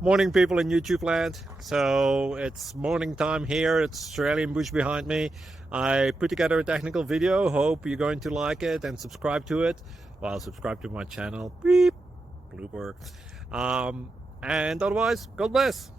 Morning, people in YouTube land. So it's morning time here. It's Australian bush behind me. I put together a technical video. Hope you're going to like it and subscribe to it. Well, subscribe to my channel. Beep. Blooper. And otherwise, God bless.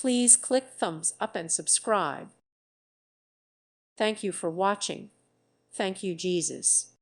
Please click thumbs up and subscribe. Thank you for watching. Thank you, Jesus.